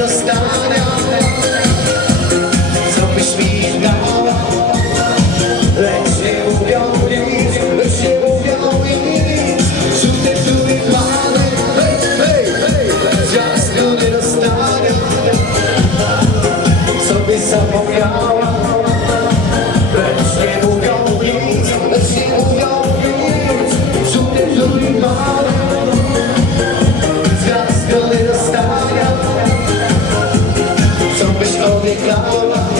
Just stand. now. obiecała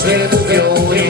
você bugueou em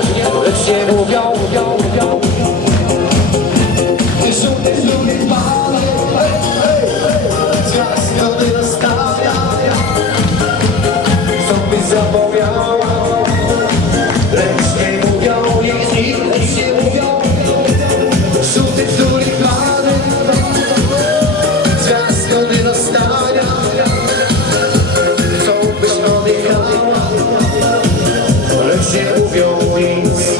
your wings.